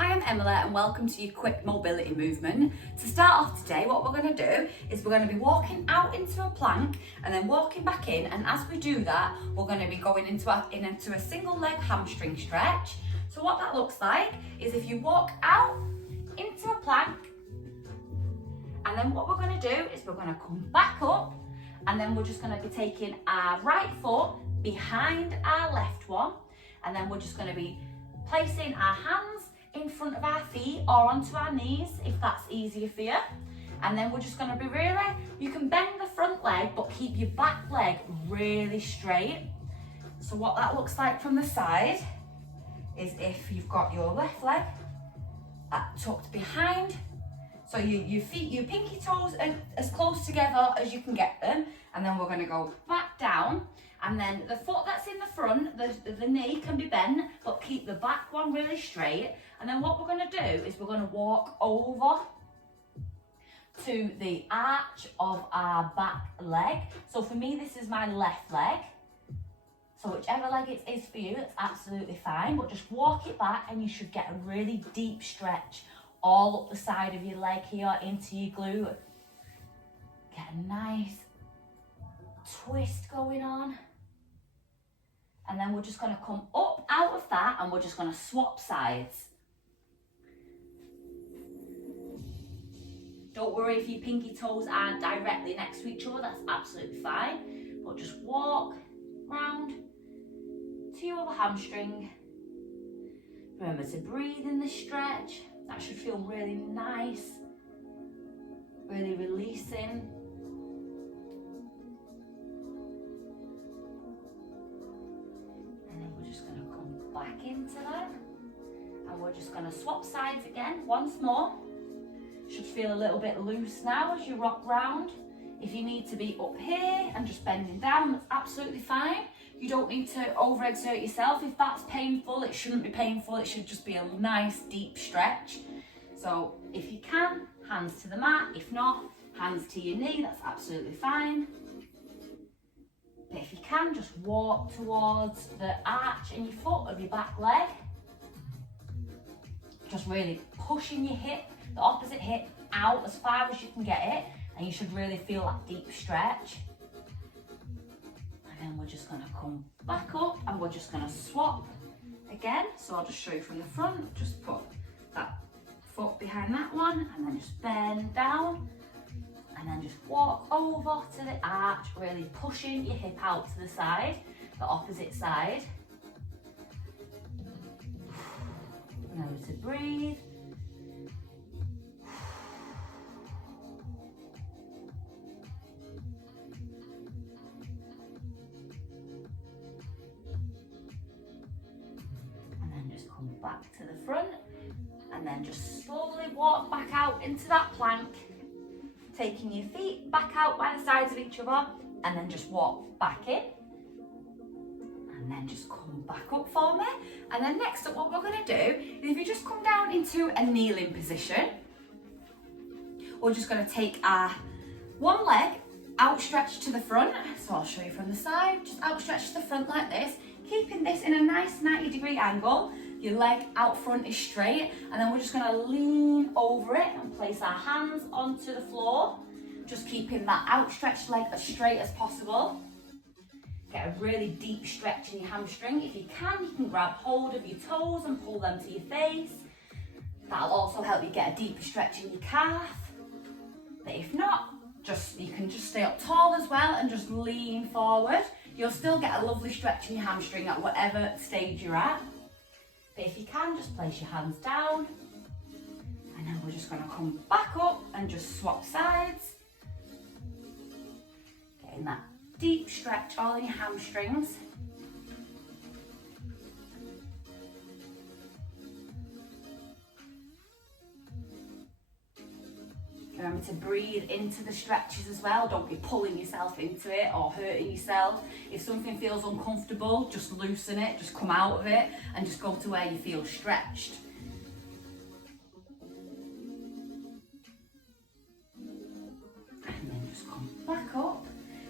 Hi, I'm Emily and welcome to your quick mobility movement. To start off today, what we're going to do is we're going to be walking out into a plank and then walking back in, and as we do that, we're going to be going into a single leg hamstring stretch. So what that looks like is if you walk out into a plank, and then what we're going to do is we're going to come back up, and then we're just going to be taking our right foot behind our left one, and then we're just going to be placing our hands in front of our feet or onto our knees if that's easier for you. And then we're just going to be you can bend the front leg but keep your back leg really straight. So what that looks like from the side is if you've got your left leg tucked behind, so your feet, your pinky toes are as close together as you can get them, and then we're going to go back down, and then the foot that's in the front, the knee can be bent, but keep the back one really straight. And then what we're going to do is we're going to walk over to the arch of our back leg. So for me, this is my left leg. So whichever leg it is for you, it's absolutely fine, but just walk it back and you should get a really deep stretch all up the side of your leg here into your glute. Get a nice twist going on. And then we're just going to come up out of that and we're just going to swap sides. Don't worry if your pinky toes aren't directly next to each other, that's absolutely fine. But just walk round to your other hamstring. Remember to breathe in the stretch. That should feel really nice, really releasing. And then we're just going to come back into that. And we're just going to swap sides again once more. Should feel a little bit loose now as you rock round. If you need to be up here and just bending down, that's absolutely fine. You don't need to overexert yourself. If that's painful, it shouldn't be painful. It should just be a nice deep stretch. So if you can, hands to the mat. If not, hands to your knee, that's absolutely fine. But if you can, just walk towards the arch in your foot of your back leg. Just really pushing your hip, the opposite hip, out as far as you can get it, and you should really feel that deep stretch. And then we're just going to come back up and we're just going to swap again. So I'll just show you from the front. Just put that foot behind that one and then just bend down and then just walk over to the arch, really pushing your hip out to the side, the opposite side. Remember to breathe. Back to the front, and then just slowly walk back out into that plank, taking your feet back out by the sides of each other, and then just walk back in, and then just come back up for me. And then next up, what we're going to do is if you just come down into a kneeling position, we're just going to take our one leg outstretched to the front. So I'll show you from the side, just outstretched to the front like this, keeping this in a nice 90-degree angle. Your leg out front is straight, and then we're just going to lean over it and place our hands onto the floor, just keeping that outstretched leg as straight as possible. Get a really deep stretch in your hamstring. If you can grab hold of your toes and pull them to your face. That'll also help you get a deeper stretch in your calf. But if not, you can just stay up tall as well and just lean forward. You'll still get a lovely stretch in your hamstring at whatever stage you're at. But if you can, just place your hands down, and then we're just going to come back up and just swap sides. Getting that deep stretch all in your hamstrings. Remember to breathe into the stretches as well. Don't be pulling yourself into it or hurting yourself. If something feels uncomfortable, just loosen it, just come out of it and just go to where you feel stretched. And then just come back up.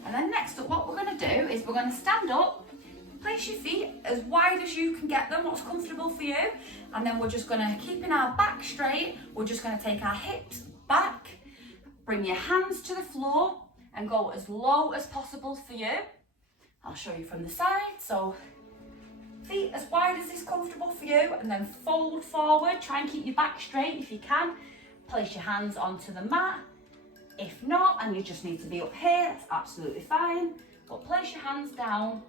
And then next up, what we're going to do is we're going to stand up Place your feet as wide as you can get them, what's comfortable for you. And then we're just gonna, keeping our back straight, we're just gonna take our hips back, bring your hands to the floor and go as low as possible for you. I'll show you from the side. So feet as wide as is comfortable for you, and then fold forward. Try and keep your back straight if you can. Place your hands onto the mat. If not, and you just need to be up here, that's absolutely fine. But place your hands down.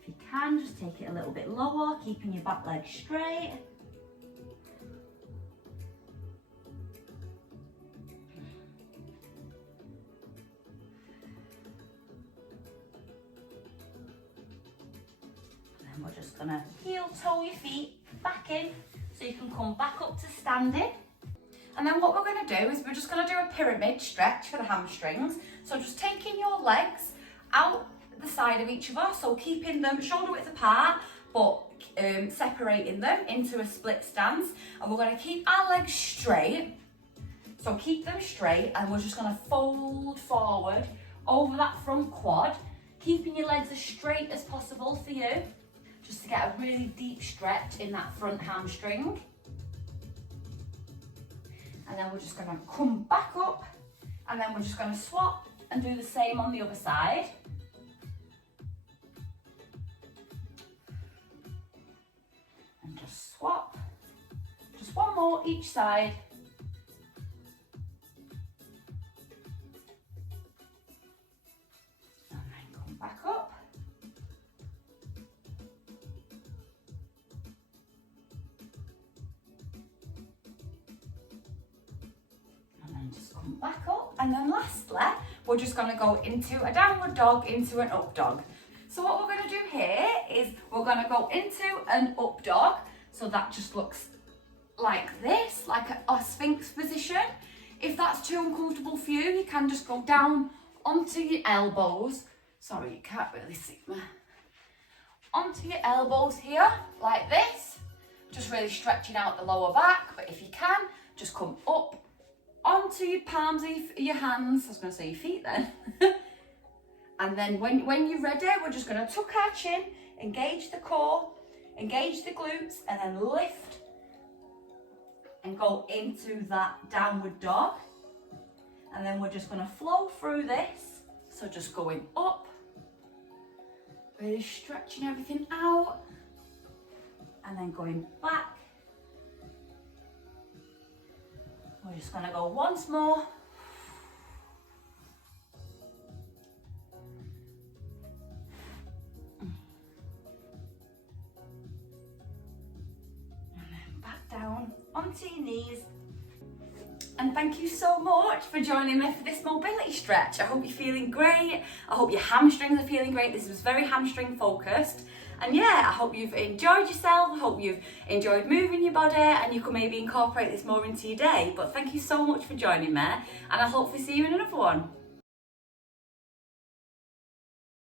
If you can, just take it a little bit lower, keeping your back leg straight. And we're just gonna heel toe your feet back in so you can come back up to standing. And then what we're going to do is we're just going to do a pyramid stretch for the hamstrings. So just taking your legs out the side of each other, so keeping them shoulder width apart, but separating them into a split stance. And we're going to keep our legs straight. So keep them straight, and we're just going to fold forward over that front quad, keeping your legs as straight as possible for you, just to get a really deep stretch in that front hamstring. And then we're just going to come back up, and then we're just going to swap and do the same on the other side. And just swap, just one more each side. And then come back up. Just come back up, and then lastly we're just going to go into a downward dog, into an up dog. So what we're going to do here is we're going to go into an up dog, so that just looks like this, like a sphinx position. If that's too uncomfortable for you, you can just go down onto your elbows. Sorry, you can't really see me. Onto your elbows here, like this, just really stretching out the lower back. But if you can, just come up onto your palms of your hands, I was going to say your feet then. And then when you're ready, we're just going to tuck our chin, engage the core, engage the glutes, and then lift and go into that downward dog. And then we're just going to flow through this. So just going up, really stretching everything out, and then going back. We're just going to go once more. And then back down onto your knees. And thank you so much for joining me for this mobility stretch. I hope you're feeling great. I hope your hamstrings are feeling great. This was very hamstring focused. And yeah, I hope you've enjoyed yourself. I hope you've enjoyed moving your body, and you can maybe incorporate this more into your day. But thank you so much for joining me, and I'll hopefully see you in another one.